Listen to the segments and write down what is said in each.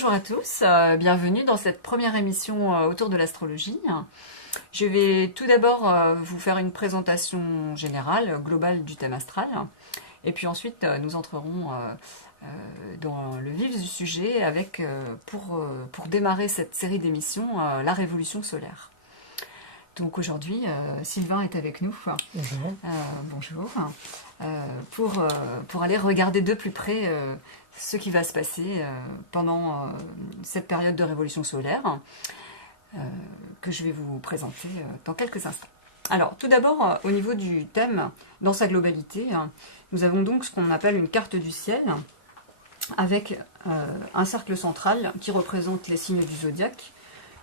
Bonjour à tous, bienvenue dans cette première émission autour de l'astrologie. Je vais tout d'abord vous faire une présentation générale, globale du thème astral, et puis ensuite nous entrerons dans le vif du sujet avec, pour démarrer cette série d'émissions, la révolution solaire. Donc aujourd'hui, Sylvain est avec nous. Bonjour. Bonjour. Pour aller regarder de plus près ce qui va se passer pendant cette période de révolution solaire que je vais vous présenter dans quelques instants. Alors, tout d'abord, au niveau du thème, dans sa globalité, nous avons donc ce qu'on appelle une carte du ciel avec un cercle central qui représente les signes du zodiaque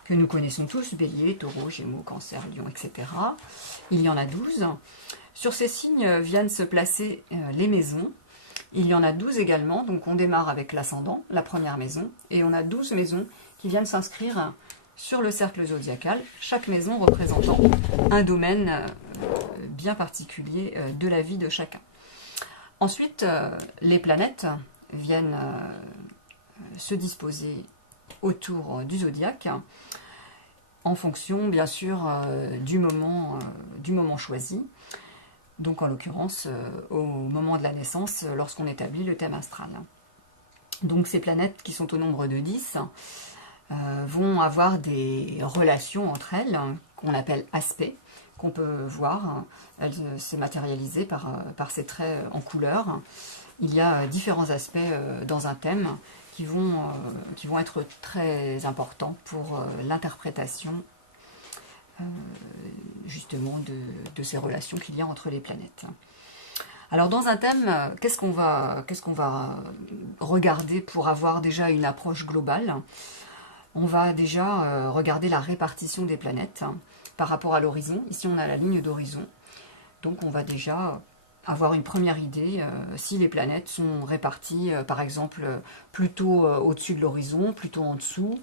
que nous connaissons tous, Bélier, Taureau, Gémeaux, Cancer, Lion, etc. Il y en a 12. Sur ces signes viennent se placer les maisons. Il y en a 12 également, donc on démarre avec l'ascendant, la première maison, et on a 12 maisons qui viennent s'inscrire sur le cercle zodiacal, chaque maison représentant un domaine bien particulier de la vie de chacun. Ensuite, les planètes viennent se disposer autour du zodiaque, en fonction bien sûr du moment choisi, donc en l'occurrence au moment de la naissance, lorsqu'on établit le thème astral. Donc ces planètes qui sont au nombre de 10 vont avoir des relations entre elles, qu'on appelle aspects, qu'on peut voir, elles se matérialiser par ces traits en couleur. Il y a différents aspects dans un thème qui vont être très importants pour l'interprétation justement de ces relations qu'il y a entre les planètes. Alors dans un thème, qu'est-ce qu'on va regarder pour avoir déjà une approche globale? On va déjà regarder la répartition des planètes par rapport à l'horizon. Ici on a la ligne d'horizon, donc on va déjà avoir une première idée si les planètes sont réparties, par exemple, plutôt au-dessus de l'horizon, plutôt en dessous,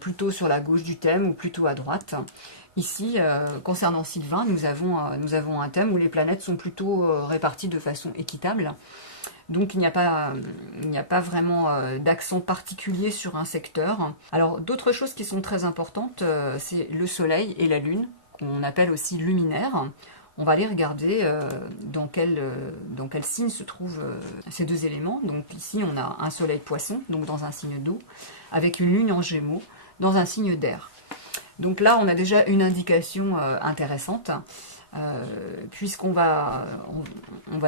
plutôt sur la gauche du thème ou plutôt à droite. Ici, concernant Sylvain, nous avons un thème où les planètes sont plutôt réparties de façon équitable. Donc il n'y a pas vraiment d'accent particulier sur un secteur. Alors d'autres choses qui sont très importantes, c'est le Soleil et la Lune, qu'on appelle aussi luminaires. On va aller regarder dans quel signe se trouvent ces deux éléments. Donc ici, on a un soleil poisson, donc dans un signe d'eau, avec une lune en gémeaux, dans un signe d'air. Donc là, on a déjà une indication intéressante, puisqu'on va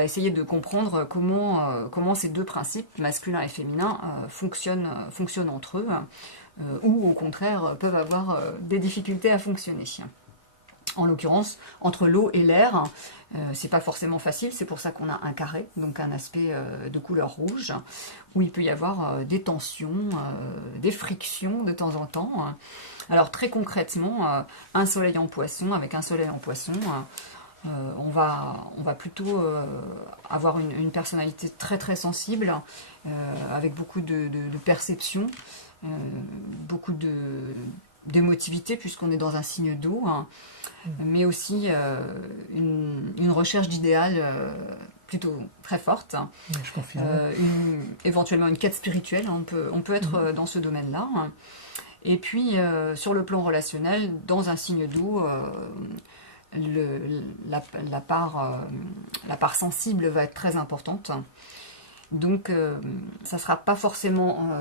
essayer de comprendre comment ces deux principes, masculin et féminin, fonctionnent entre eux, ou au contraire, peuvent avoir des difficultés à fonctionner. En l'occurrence, entre l'eau et l'air, c'est pas forcément facile, c'est pour ça qu'on a un carré, donc un aspect de couleur rouge, où il peut y avoir des tensions, des frictions de temps en temps. Alors très concrètement, un soleil en poisson, avec un soleil en poisson, on va plutôt avoir une personnalité très très sensible, avec beaucoup de perception, beaucoup d'émotivité puisqu'on est dans un signe d'eau, mais aussi une recherche d'idéal plutôt très forte, Je confirme. éventuellement une quête spirituelle, on peut être dans ce domaine-là. Et puis sur le plan relationnel, dans un signe d'eau, la part sensible va être très importante. Donc ça ne sera pas forcément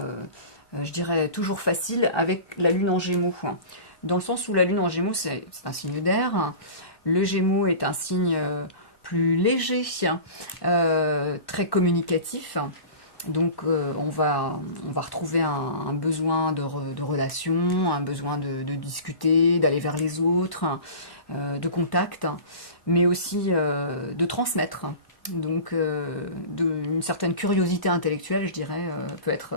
je dirais toujours facile avec la lune en gémeaux, dans le sens où la lune en gémeaux c'est un signe d'air, le gémeaux est un signe plus léger, très communicatif, donc on va retrouver un besoin de relation, un besoin de discuter, d'aller vers les autres, de contact, mais aussi de transmettre. Donc une certaine curiosité intellectuelle, je dirais, peut être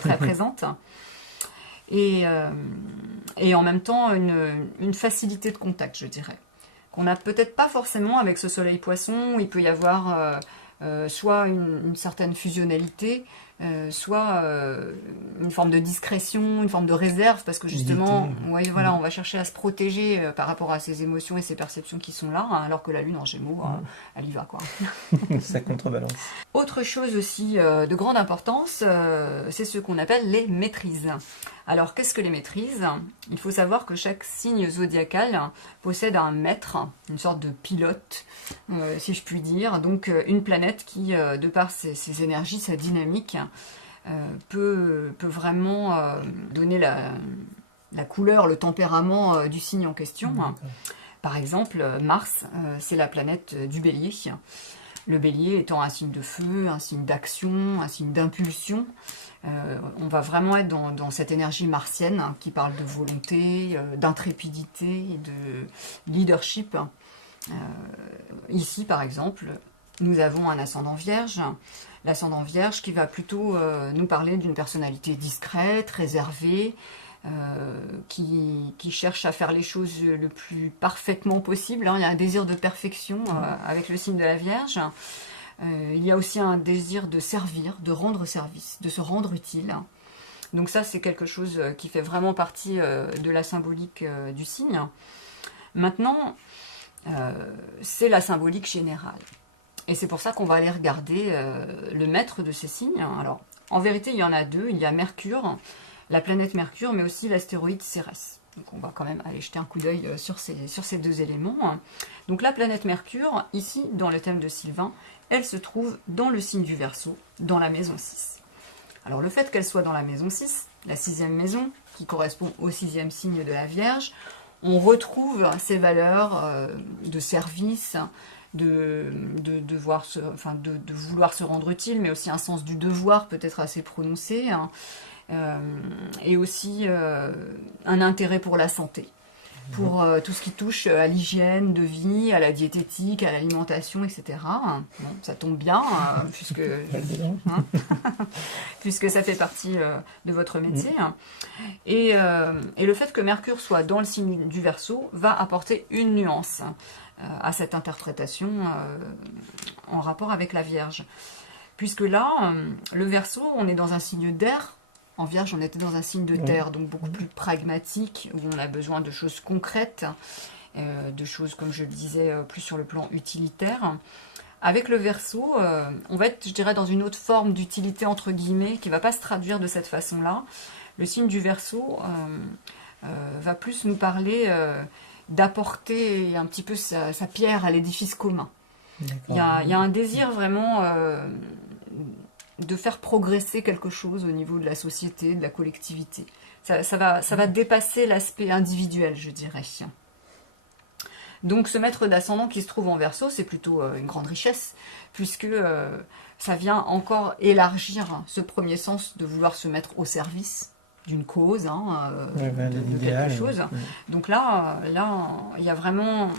très présente. Et en même temps, une facilité de contact, je dirais. Qu'on n'a peut-être pas forcément avec ce soleil poisson, où il peut y avoir soit une certaine fusionnalité, soit une forme de discrétion, une forme de réserve, parce que justement, ouais, voilà, on va chercher à se protéger par rapport à ses émotions et ses perceptions qui sont là, hein, alors que la Lune en Gémeaux, elle y va, quoi. Ça contrebalance. Autre chose aussi de grande importance, c'est ce qu'on appelle les maîtrises. Alors, qu'est-ce que les maîtrises? Il faut savoir que chaque signe zodiacal possède un maître, une sorte de pilote, si je puis dire. Donc, une planète qui, de par ses énergies, sa dynamique, peut vraiment donner la couleur, le tempérament du signe en question. Par exemple, Mars, c'est la planète du Bélier. Le Bélier étant un signe de feu, un signe d'action, un signe d'impulsion. On va vraiment être dans cette énergie martienne qui parle de volonté, d'intrépidité et de leadership. Ici, par exemple, nous avons un ascendant vierge. L'ascendant vierge qui va plutôt nous parler d'une personnalité discrète, réservée, qui cherche à faire les choses le plus parfaitement possible. Il y a un désir de perfection avec le signe de la Vierge. Il y a aussi un désir de servir, de rendre service, de se rendre utile. Donc ça, c'est quelque chose qui fait vraiment partie de la symbolique du signe. Maintenant, c'est la symbolique générale. Et c'est pour ça qu'on va aller regarder le maître de ces signes. Alors, en vérité, il y en a deux. Il y a Mercure, la planète Mercure, mais aussi l'astéroïde Cérès. Donc on va quand même aller jeter un coup d'œil sur ces deux éléments. Donc la planète Mercure, ici, dans le thème de Sylvain, elle se trouve dans le signe du Verseau, dans la maison 6. Alors le fait qu'elle soit dans la maison 6, la 6e maison, qui correspond au 6e signe de la Vierge, on retrouve ces valeurs de service, de vouloir se rendre utile, mais aussi un sens du devoir peut-être assez prononcé, hein, et aussi un intérêt pour la santé, pour tout ce qui touche à l'hygiène de vie, à la diététique, à l'alimentation, etc. Bon, ça tombe bien, puisque ça fait partie de votre métier. Et le fait que Mercure soit dans le signe du Verseau va apporter une nuance à cette interprétation en rapport avec la Vierge. Puisque là, le Verseau, on est dans un signe d'air. En Vierge, on était dans un signe de terre, donc beaucoup plus pragmatique, où on a besoin de choses concrètes, de choses, comme je le disais, plus sur le plan utilitaire. Avec le Verseau, on va être, je dirais, dans une autre forme d'utilité, entre guillemets, qui ne va pas se traduire de cette façon-là. Le signe du Verseau va plus nous parler d'apporter un petit peu sa pierre à l'édifice commun. Il y a un désir vraiment de faire progresser quelque chose au niveau de la société, de la collectivité. Ça va dépasser l'aspect individuel, je dirais. Donc ce maître d'ascendant qui se trouve en Verseau, c'est plutôt une grande richesse, puisque ça vient encore élargir ce premier sens de vouloir se mettre au service d'une cause, de quelque chose. Donc là, il y a vraiment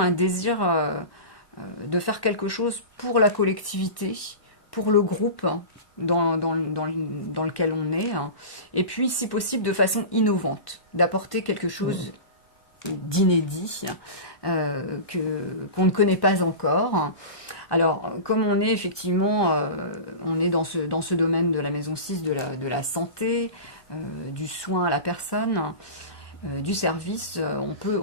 un désir de faire quelque chose pour la collectivité, pour le groupe dans lequel on est, et puis, si possible, de façon innovante, d'apporter quelque chose d'inédit qu'on ne connaît pas encore. Alors, comme on est effectivement on est dans ce domaine de la maison 6, de la santé, du soin à la personne, du service,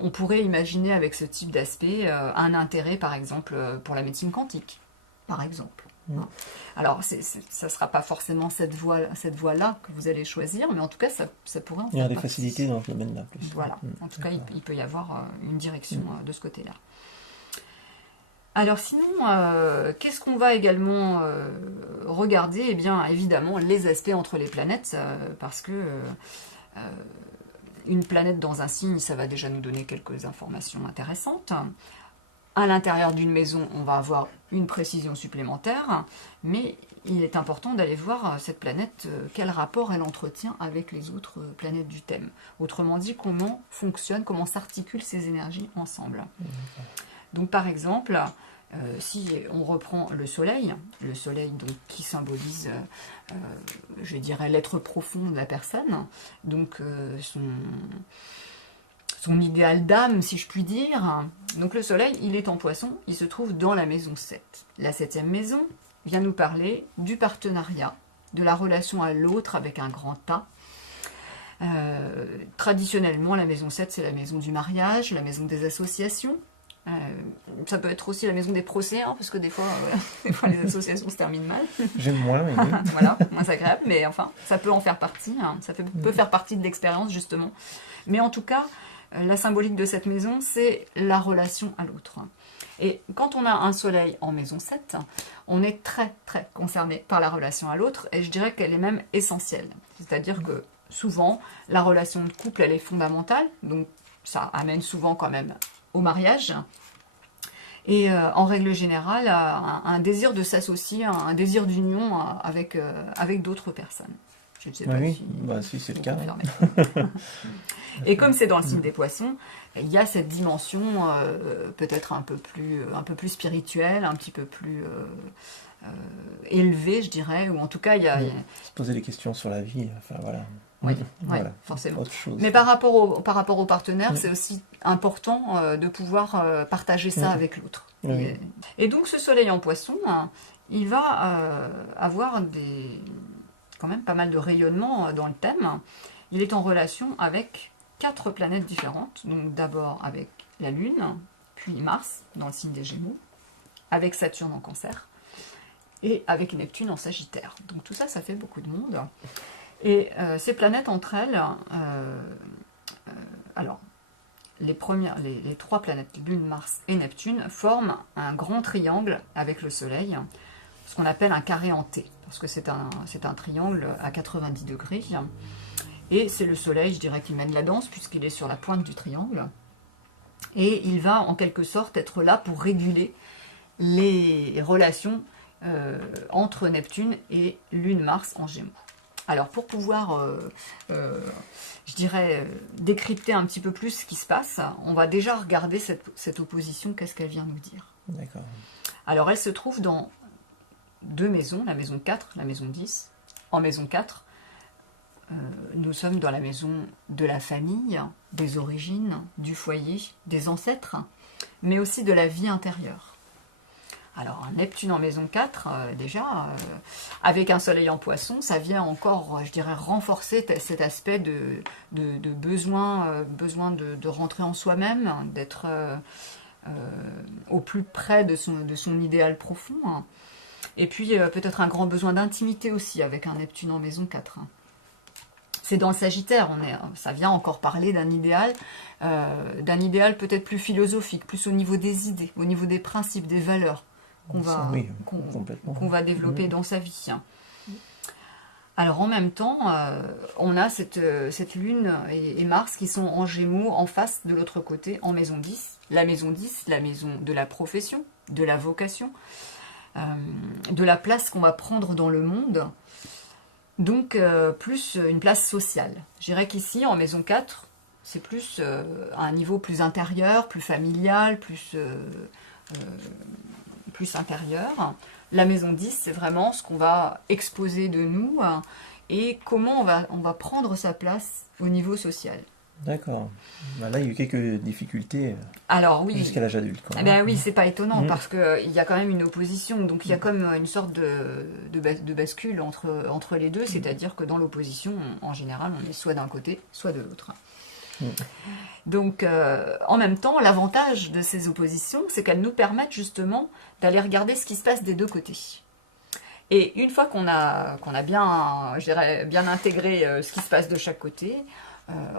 on pourrait imaginer avec ce type d'aspect un intérêt, par exemple, pour la médecine quantique, par exemple. Alors, ça ne sera pas forcément cette voie-là que vous allez choisir, mais en tout cas, ça pourrait en faire partie. Il y a des facilités dans ce domaine-là. Voilà, en tout cas, il peut y avoir une direction de ce côté-là. Alors sinon, qu'est-ce qu'on va également regarder? Eh bien, évidemment, les aspects entre les planètes, parce que une planète dans un signe, ça va déjà nous donner quelques informations intéressantes. À l'intérieur d'une maison, on va avoir une précision supplémentaire, mais il est important d'aller voir cette planète, quel rapport elle entretient avec les autres planètes du thème. Autrement dit, comment fonctionnent, comment s'articulent ces énergies ensemble. Donc par exemple, si on reprend le soleil donc, qui symbolise, je dirais, l'être profond de la personne, donc son idéal d'âme, si je puis dire. Donc le soleil, il est en poisson, il se trouve dans la maison 7. La 7e maison, vient nous parler du partenariat, de la relation à l'autre avec un grand A. Traditionnellement, la maison 7, c'est la maison du mariage, la maison des associations. Ça peut être aussi la maison des procès, hein, parce que des fois, les associations se terminent mal. J'aime moins, mais oui. Voilà, moins agréable, mais enfin, ça peut en faire partie. Hein, peut faire partie de l'expérience, justement. Mais en tout cas, la symbolique de cette maison, c'est la relation à l'autre. Et quand on a un soleil en maison 7, on est très, très concerné par la relation à l'autre, et je dirais qu'elle est même essentielle. C'est-à-dire que souvent, la relation de couple, elle est fondamentale, donc ça amène souvent quand même au mariage, et en règle générale, un désir de s'associer, un désir d'union avec d'autres personnes. Je ne sais pas si c'est le cas. Et comme c'est dans le signe des poissons, il y a cette dimension peut-être un peu plus spirituelle, un petit peu plus élevée, je dirais, ou en tout cas, il y a... Se poser des questions sur la vie, enfin voilà. Oui, voilà. Forcément. Autre chose. Mais par rapport au partenaire, c'est aussi important de pouvoir partager ça avec l'autre. Oui. Et donc ce soleil en poisson, il va avoir quand même pas mal de rayonnement dans le thème. Il est en relation avec 4 planètes différentes. Donc d'abord avec la Lune, puis Mars dans le signe des Gémeaux, avec Saturne en Cancer, et avec Neptune en Sagittaire. Donc tout ça, ça fait beaucoup de monde. Et ces planètes entre elles, alors les 3 planètes, Lune, Mars et Neptune, forment un grand triangle avec le Soleil, ce qu'on appelle un carré en T, parce que c'est un triangle à 90 degrés. Et c'est le Soleil, je dirais, qui mène la danse, puisqu'il est sur la pointe du triangle. Et il va en quelque sorte être là pour réguler les relations entre Neptune et Lune-Mars en Gémeaux. Alors pour pouvoir, je dirais, décrypter un petit peu plus ce qui se passe, on va déjà regarder cette opposition, qu'est-ce qu'elle vient nous dire. D'accord. Alors elle se trouve dans 2 maisons, la maison 4, la maison 10. En maison 4, nous sommes dans la maison de la famille, des origines, du foyer, des ancêtres, mais aussi de la vie intérieure. Alors, un Neptune en maison 4, avec un soleil en poisson, ça vient encore, je dirais, renforcer cet aspect de besoin de rentrer en soi-même, d'être au plus près de son idéal profond. Et puis, peut-être un grand besoin d'intimité aussi, avec un Neptune en maison 4. C'est dans le Sagittaire, ça vient encore parler d'un idéal peut-être plus philosophique, plus au niveau des idées, au niveau des principes, des valeurs, qu'on va développer dans sa vie. Alors en même temps, on a cette Lune et Mars qui sont en Gémeaux en face de l'autre côté, en maison 10. La maison 10, la maison de la profession, de la vocation, de la place qu'on va prendre dans le monde. Donc plus une place sociale. Je dirais qu'ici, en maison 4, c'est plus à un niveau plus intérieur, plus familial, plus intérieur. La maison 10, c'est vraiment ce qu'on va exposer de nous et comment on va prendre sa place au niveau social. D'accord. Là, il y a eu quelques difficultés jusqu'à l'âge adulte. Oui, c'est pas étonnant parce qu'il y a quand même une opposition. Donc, il y a comme une sorte de bascule entre les deux. C'est-à-dire que dans l'opposition, en général, on est soit d'un côté, soit de l'autre. Donc, en même temps, l'avantage de ces oppositions, c'est qu'elles nous permettent justement d'aller regarder ce qui se passe des deux côtés. Et une fois qu'on a bien, je dirais, bien intégré ce qui se passe de chaque côté,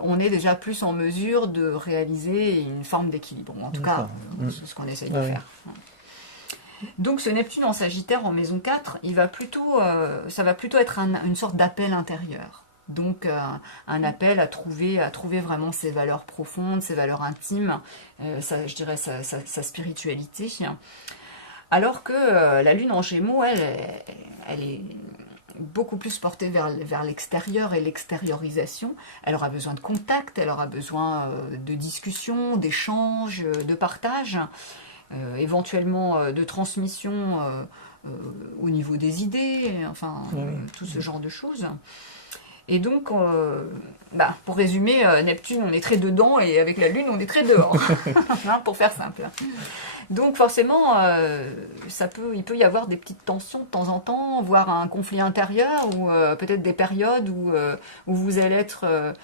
on est déjà plus en mesure de réaliser une forme d'équilibre. En tout cas, c'est ce qu'on essaye de faire. Donc, ce Neptune en Sagittaire en maison 4, ça va plutôt être une sorte d'appel intérieur. Donc, un appel à trouver vraiment ses valeurs profondes, ses valeurs intimes, je dirais sa spiritualité. Alors que la Lune en Gémeaux, elle est beaucoup plus portée vers l'extérieur et l'extériorisation. Elle aura besoin de contact, elle aura besoin de discussion, d'échange, de partage, éventuellement de transmission au niveau des idées, enfin, tout ce genre de choses. Et donc, pour résumer, Neptune, on est très dedans, et avec la Lune, on est très dehors, pour faire simple. Donc forcément, il peut y avoir des petites tensions de temps en temps, voire un conflit intérieur, ou peut-être des périodes où vous allez être...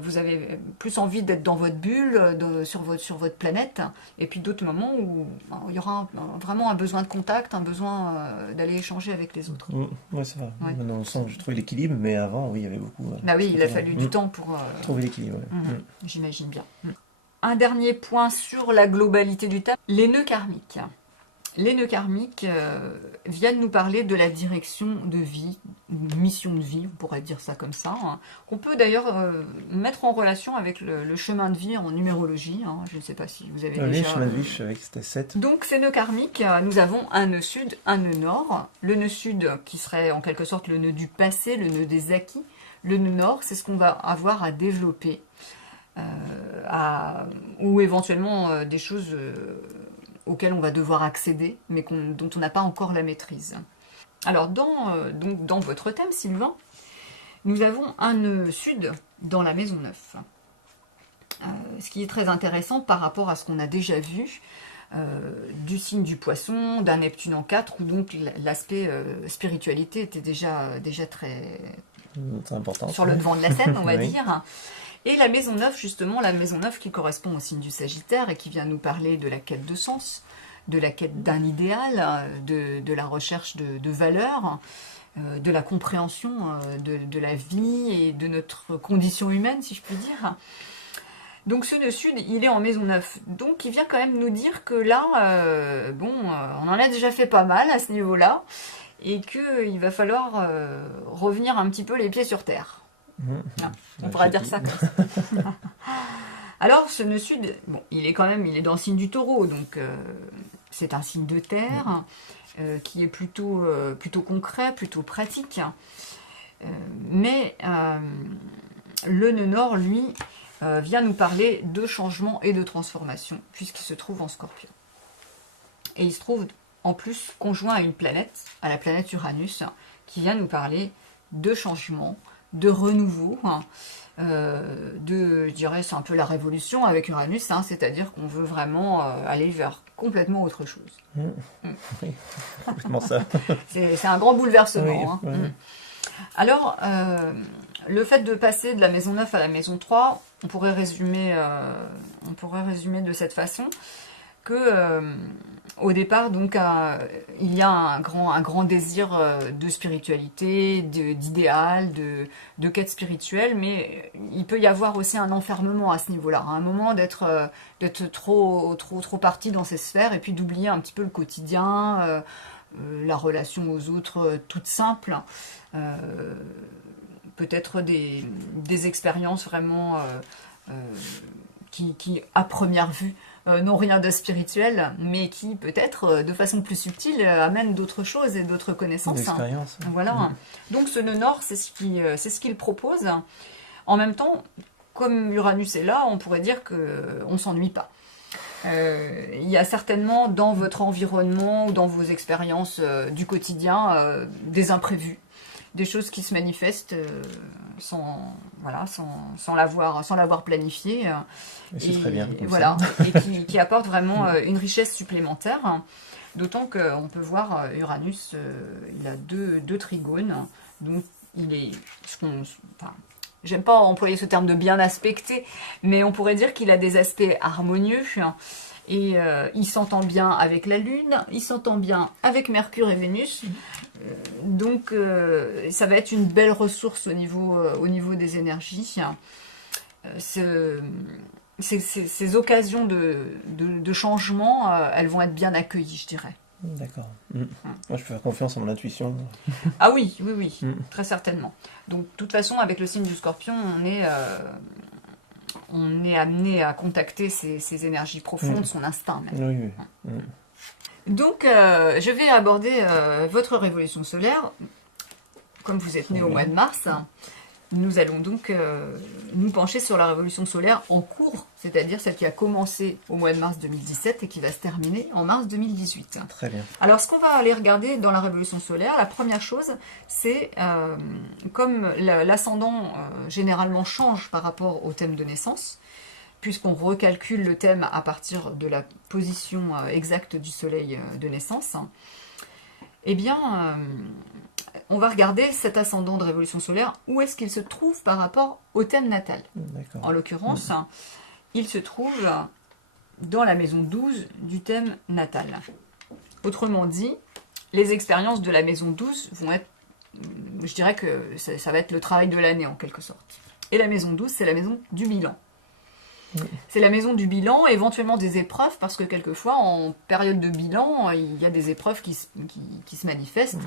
vous avez plus envie d'être dans votre bulle, sur votre planète, et puis d'autres moments où il y aura vraiment un besoin de contact, un besoin d'aller échanger avec les autres. Oui, c'est vrai. Ouais. Dans le sens, j'ai trouvé l'équilibre, mais avant, oui, il y avait beaucoup... Bah oui, il a fallu du temps pour... trouver l'équilibre, J'imagine bien. Un dernier point sur la globalité du thème, les nœuds karmiques. Les nœuds karmiques viennent nous parler de la direction de vie, mission de vie, on pourrait dire ça comme ça, hein, qu'on peut d'ailleurs mettre en relation avec le chemin de vie en numérologie. Hein, je ne sais pas si vous avez déjà... Le chemin de vie, je savais que c'était 7. Donc ces nœuds karmiques, nous avons un nœud sud, un nœud nord. Le nœud sud qui serait en quelque sorte le nœud du passé, le nœud des acquis. Le nœud nord, c'est ce qu'on va avoir à développer, ou éventuellement des choses... auxquelles on va devoir accéder, mais dont on n'a pas encore la maîtrise. Alors, donc, dans votre thème, Sylvain, nous avons un nœud sud dans la maison 9. Ce qui est très intéressant par rapport à ce qu'on a déjà vu du signe du poisson, d'un Neptune en 4, où donc l'aspect spiritualité était déjà très important, sur le devant de la scène, on va dire. Et la maison 9, justement, la maison 9 qui correspond au signe du Sagittaire et qui vient nous parler de la quête de sens, de la quête d'un idéal, de la recherche de valeurs, de la compréhension de la vie et de notre condition humaine, si je puis dire. Donc ce nœud sud, il est en maison 9. Donc il vient quand même nous dire que là, on en a déjà fait pas mal à ce niveau-là et qu'il va falloir revenir un petit peu les pieds sur terre. On pourra dire ça comme ça. Alors, ce nœud sud, il est dans le signe du Taureau, donc c'est un signe de terre qui est plutôt concret, plutôt pratique. Mais le nœud nord, lui, vient nous parler de changement et de transformation, puisqu'il se trouve en Scorpion. Et il se trouve en plus conjoint à une planète, à la planète Uranus, qui vient nous parler de changement, de renouveau, je dirais c'est un peu la révolution avec Uranus, c'est-à-dire qu'on veut vraiment aller vers complètement autre chose. Oui, complètement ça. C'est un grand bouleversement. Oui, oui. Alors, le fait de passer de la maison 9 à la maison 3, on pourrait résumer de cette façon que au départ, donc, il y a un grand désir de spiritualité, d'idéal, de quête spirituelle, mais il peut y avoir aussi un enfermement à ce niveau-là, à un moment d'être trop parti dans ces sphères et puis d'oublier un petit peu le quotidien, la relation aux autres toute simple, peut-être des expériences vraiment qui, à première vue, n'ont rien de spirituel, mais qui, peut-être, de façon plus subtile, amènent d'autres choses et d'autres connaissances. L'expérience. Voilà. Donc ce nœud nord, c'est ce qu'il propose. En même temps, comme Uranus est là, on pourrait dire qu'on ne s'ennuie pas. Il y a certainement dans votre environnement ou dans vos expériences du quotidien des imprévus, des choses qui se manifestent sans l'avoir planifié. C'est très bien. Voilà, et qui apporte vraiment une richesse supplémentaire. D'autant qu'on peut voir Uranus, il a deux trigones, donc il est j'aime pas employer ce terme de bien aspecté, mais on pourrait dire qu'il a des aspects harmonieux. Et il s'entend bien avec la Lune, il s'entend bien avec Mercure et Vénus. Donc ça va être une belle ressource au niveau des énergies. Ces occasions de changement, elles vont être bien accueillies, je dirais. D'accord. Moi, je peux faire confiance à mon intuition. Ah oui, très certainement. Donc, de toute façon, avec le signe du Scorpion, on est amené à contacter ces énergies profondes, son instinct même. Oui. Donc, je vais aborder votre révolution solaire. Comme vous êtes né au mois de mars, nous allons donc nous pencher sur la révolution solaire en cours, c'est-à-dire celle qui a commencé au mois de mars 2017 et qui va se terminer en mars 2018. Très bien. Alors, ce qu'on va aller regarder dans la révolution solaire, la première chose, c'est comme l'ascendant généralement change par rapport au thème de naissance, puisqu'on recalcule le thème à partir de la position exacte du soleil de naissance, eh bien, on va regarder cet ascendant de révolution solaire, où est-ce qu'il se trouve par rapport au thème natal. En l'occurrence, il se trouve dans la maison 12 du thème natal. Autrement dit, les expériences de la maison 12 vont être, je dirais que ça va être le travail de l'année en quelque sorte. Et la maison 12, c'est la maison du bilan. C'est la maison du bilan, éventuellement des épreuves, parce que quelquefois, en période de bilan, il y a des épreuves qui se manifestent,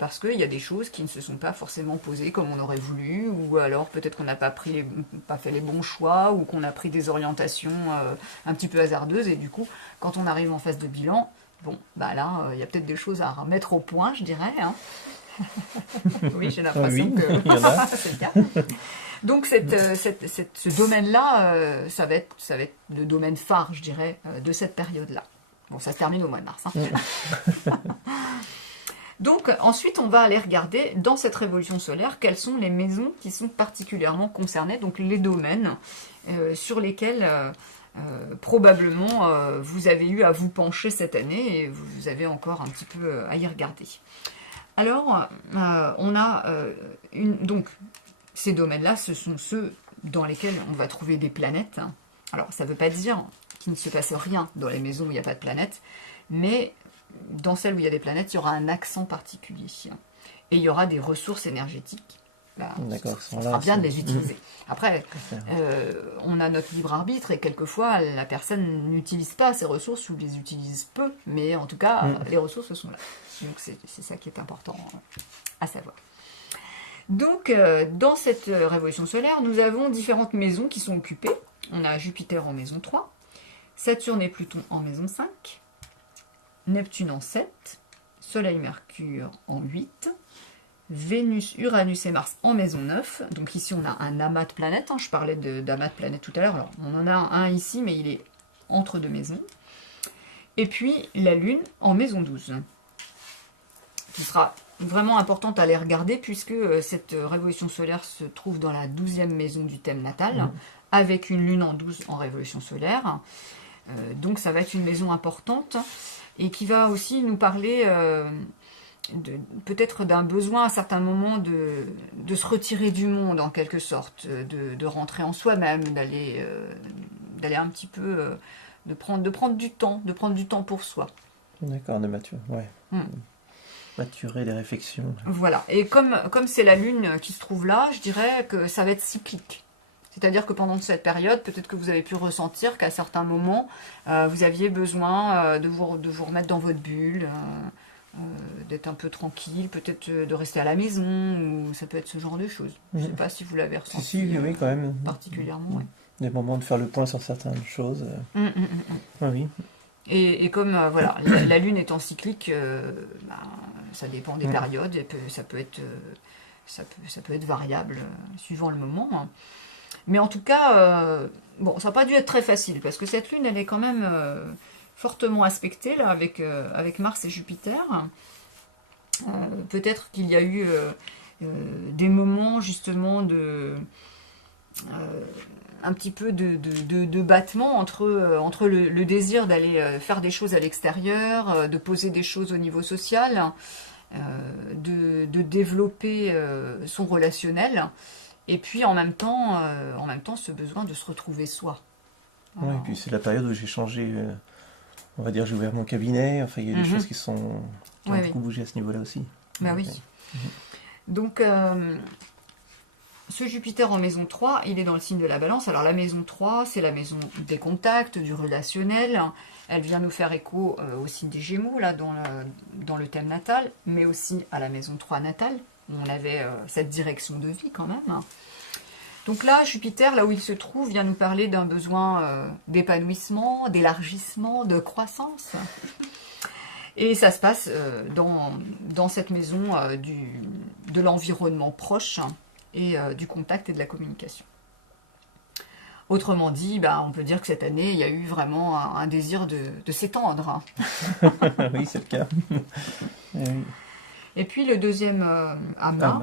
parce qu'il y a des choses qui ne se sont pas forcément posées comme on aurait voulu, ou alors peut-être qu'on n'a pas fait les bons choix, ou qu'on a pris des orientations un petit peu hasardeuses, et du coup, quand on arrive en phase de bilan, bon, bah là, il y a peut-être des choses à remettre au point, je dirais. Hein. Oui, j'ai l'impression que c'est le cas. Donc ce domaine-là, ça va être le domaine phare, je dirais, de cette période-là. Bon, ça se termine au mois de mars. Hein. Donc ensuite, on va aller regarder dans cette révolution solaire quelles sont les maisons qui sont particulièrement concernées, donc les domaines sur lesquels probablement vous avez eu à vous pencher cette année et vous avez encore un petit peu à y regarder. Alors, on a donc ces domaines-là, ce sont ceux dans lesquels on va trouver des planètes. Alors, ça ne veut pas dire qu'il ne se passe rien dans les maisons où il n'y a pas de planètes, mais dans celles où il y a des planètes, il y aura un accent particulier. Et il y aura des ressources énergétiques. D'accord, ça sera bien de les utiliser. Après, on a notre libre arbitre et quelquefois, la personne n'utilise pas ces ressources ou les utilise peu, mais en tout cas, les ressources sont là. Donc, c'est ça qui est important à savoir. Donc, dans cette révolution solaire, nous avons différentes maisons qui sont occupées. On a Jupiter en maison 3, Saturne et Pluton en maison 5, Neptune en 7, Soleil-Mercure en 8, Vénus, Uranus et Mars en maison 9. Donc ici, on a un amas de planètes. Je parlais d'amas de planètes tout à l'heure. Alors, on en a un ici, mais il est entre deux maisons. Et puis, la Lune en maison 12, qui sera vraiment importante à aller regarder, puisque cette révolution solaire se trouve dans la 12e maison du thème natal, avec une Lune en 12 en révolution solaire. Donc, ça va être une maison importante, et qui va aussi nous parler... peut-être d'un besoin à certains moments de se retirer du monde en quelque sorte, de rentrer en soi-même, d'aller un petit peu, de prendre du temps pour soi. D'accord, de maturer, ouais. Maturer les réflexions. Voilà, et comme c'est la Lune qui se trouve là, je dirais que ça va être cyclique. C'est-à-dire que pendant cette période, peut-être que vous avez pu ressentir qu'à certains moments, vous aviez besoin de vous remettre dans votre bulle, d'être un peu tranquille, peut-être de rester à la maison, ou ça peut être ce genre de choses. Je ne sais pas si vous l'avez ressenti oui, quand même. Particulièrement. Ouais. Des moments de faire le point sur certaines choses. Oui. Et comme voilà, la Lune étant cyclique, ça dépend des périodes, et ça peut être variable suivant le moment. Mais en tout cas, bon, ça n'a pas dû être très facile, parce que cette Lune, elle est quand même... fortement aspecté là avec Mars et Jupiter. Peut-être qu'il y a eu des moments justement un petit peu de battement entre le désir d'aller faire des choses à l'extérieur, de poser des choses au niveau social, de développer son relationnel, et puis en même temps ce besoin de se retrouver soi. Oui, et puis c'est la période où j'ai changé... on va dire, j'ai ouvert mon cabinet. Enfin, il y a des choses qui ont beaucoup bougé à ce niveau-là aussi. Bah oui. Donc, ce Jupiter en maison 3, il est dans le signe de la Balance. Alors, la maison 3, c'est la maison des contacts, du relationnel. Elle vient nous faire écho au signe des Gémeaux, là, dans le thème natal, mais aussi à la maison 3 natale, où on avait cette direction de vie quand même. Donc là, Jupiter, là où il se trouve, vient nous parler d'un besoin d'épanouissement, d'élargissement, de croissance. Et ça se passe dans cette maison de l'environnement proche et du contact et de la communication. Autrement dit, on peut dire que cette année, il y a eu vraiment un désir de s'étendre. Oui, c'est le cas. Oui. Et puis le deuxième amas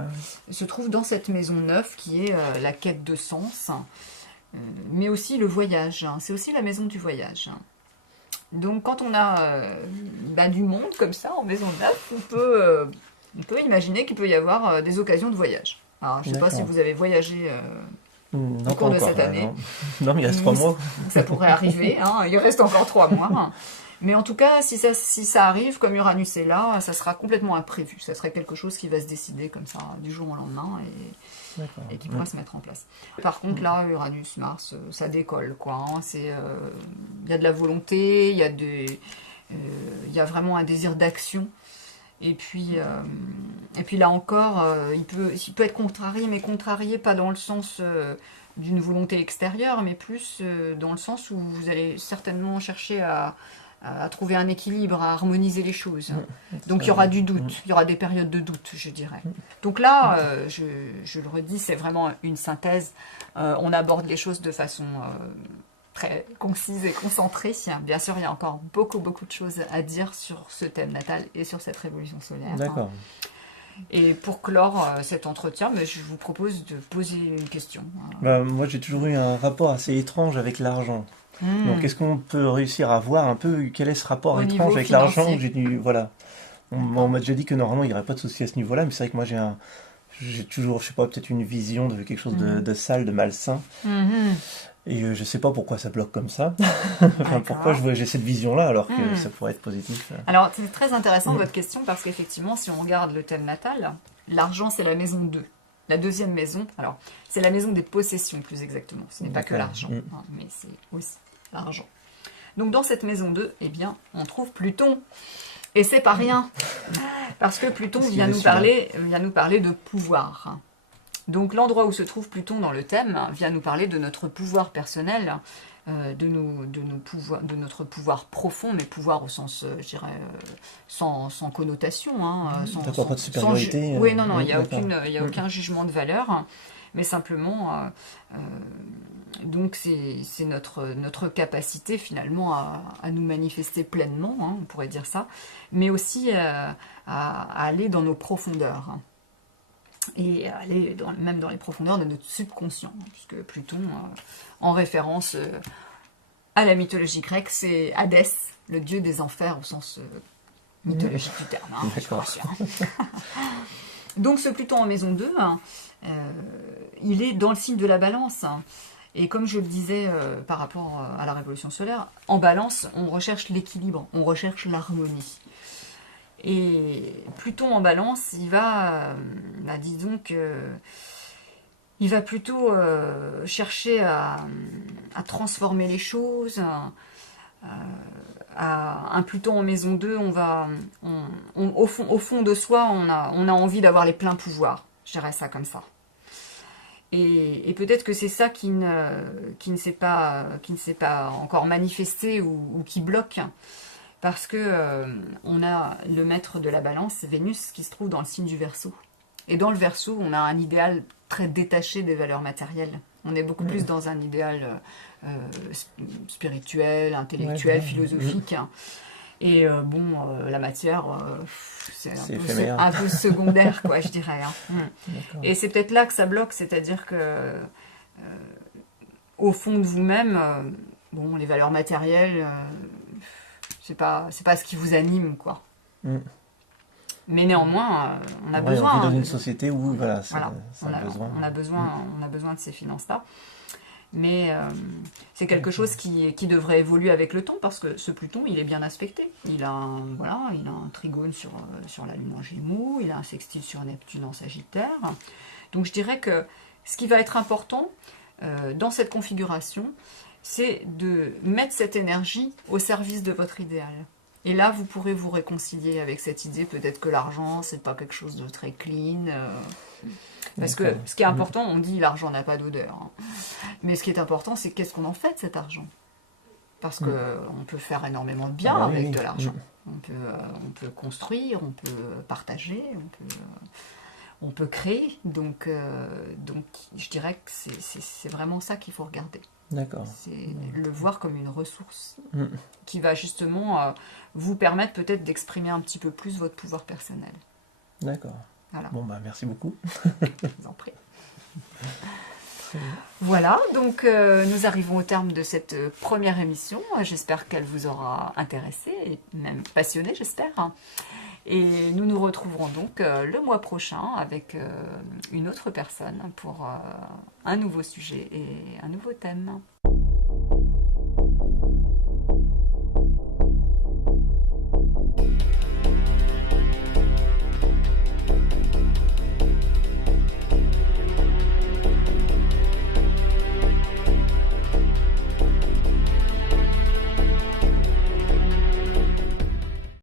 se trouve dans cette maison 9 qui est la quête de sens. mais aussi le voyage. C'est aussi la maison du voyage. Donc quand on a du monde comme ça en maison 9, on peut imaginer qu'il peut y avoir des occasions de voyage. Alors je ne sais pas si vous avez voyagé non, au cours de cette année. Non, mais il reste 3 mois. Ça pourrait arriver, il reste encore 3 mois. Mais en tout cas, si ça arrive, comme Uranus est là, ça sera complètement imprévu. Ça serait quelque chose qui va se décider comme ça du jour au lendemain et qui pourra se mettre en place. Par contre, là, Uranus, Mars, ça décolle, quoi. Il y a de la volonté, il y a vraiment un désir d'action. Et puis là encore, il peut être contrarié, mais contrarié pas dans le sens d'une volonté extérieure, mais plus dans le sens où vous allez certainement chercher à trouver un équilibre, à harmoniser les choses. Donc il y aura du doute, il y aura des périodes de doute, je dirais. Donc là, je le redis, c'est vraiment une synthèse. On aborde les choses de façon très concise et concentrée. Bien sûr, il y a encore beaucoup de choses à dire sur ce thème natal et sur cette révolution solaire. D'accord. Et pour clore cet entretien, je vous propose de poser une question. Moi, j'ai toujours eu un rapport assez étrange avec l'argent. Donc, est-ce qu'on peut réussir à voir un peu quel est ce rapport étrange avec l'argent? Voilà. On m'a déjà dit que normalement, il n'y aurait pas de souci à ce niveau-là, mais c'est vrai que moi, j'ai toujours, je sais pas, peut-être une vision de quelque chose de sale, de malsain. Et je sais pas pourquoi ça bloque comme ça. Pourquoi j'ai cette vision-là alors que ça pourrait être positif. Alors, c'est très intéressant votre question parce qu'effectivement, si on regarde le thème natal, l'argent, c'est la maison 2. La deuxième maison, alors, c'est la maison des possessions, plus exactement. Ce n'est pas que l'argent, mais c'est aussi l'argent. Donc, dans cette maison 2, eh bien, on trouve Pluton. Et c'est pas rien. Parce que Pluton vient nous parler de pouvoir. Donc, l'endroit où se trouve Pluton dans le thème vient nous parler de notre pouvoir personnel, de notre pouvoir profond, mais pouvoir au sens, je dirais, sans connotation. D'accord, pas de supériorité. Oui, non, il n'y a aucun jugement de valeur, mais simplement, donc c'est notre capacité finalement à nous manifester pleinement, on pourrait dire ça, mais aussi à aller dans nos profondeurs. Et aller même dans les profondeurs de notre subconscient, puisque Pluton, en référence à la mythologie grecque, c'est Hadès, le dieu des enfers au sens mythologique du terme. Donc ce Pluton en maison 2, il est dans le signe de la balance. Et comme je le disais par rapport à la révolution solaire, en balance, on recherche l'équilibre, on recherche l'harmonie. Et Pluton en balance, il va, il va plutôt chercher à transformer les choses. Un Pluton en maison 2, au fond de soi, on a envie d'avoir les pleins pouvoirs. Je dirais ça comme ça. Et peut-être que c'est ça qui ne s'est pas encore manifesté ou qui bloque. Parce que on a le maître de la balance, Vénus, qui se trouve dans le signe du Verseau. Et dans le Verseau, on a un idéal très détaché des valeurs matérielles. On est beaucoup plus dans un idéal spirituel, intellectuel, philosophique. Et la matière, c'est un peu secondaire, quoi, je dirais. Et c'est peut-être là que ça bloque, c'est-à-dire que au fond de vous-même, les valeurs matérielles... c'est pas ce qui vous anime, quoi. Mais néanmoins, on a besoin... On vit dans une société où, on a besoin de ces finances-là. Mais c'est quelque chose qui devrait évoluer avec le temps, parce que ce Pluton, il est bien aspecté. Il a un trigone sur la Lune en Gémeaux, il a un sextile sur Neptune en Sagittaire. Donc je dirais que ce qui va être important dans cette configuration, c'est de mettre cette énergie au service de votre idéal. Et là, vous pourrez vous réconcilier avec cette idée, peut-être que l'argent, c'est pas quelque chose de très clean. Parce que ce qui est important, on dit l'argent n'a pas d'odeur. Mais ce qui est important, c'est qu'est-ce qu'on en fait de cet argent. Parce qu'on peut faire énormément de bien avec de l'argent. On peut construire, on peut partager, on peut créer. Donc je dirais que c'est vraiment ça qu'il faut regarder. D'accord. C'est le voir comme une ressource qui va justement vous permettre peut-être d'exprimer un petit peu plus votre pouvoir personnel. D'accord. Voilà. Bon, merci beaucoup. Je vous en prie. Voilà, donc nous arrivons au terme de cette première émission. J'espère qu'elle vous aura intéressé et même passionné, j'espère. Et nous nous retrouverons donc le mois prochain avec une autre personne pour un nouveau sujet et un nouveau thème.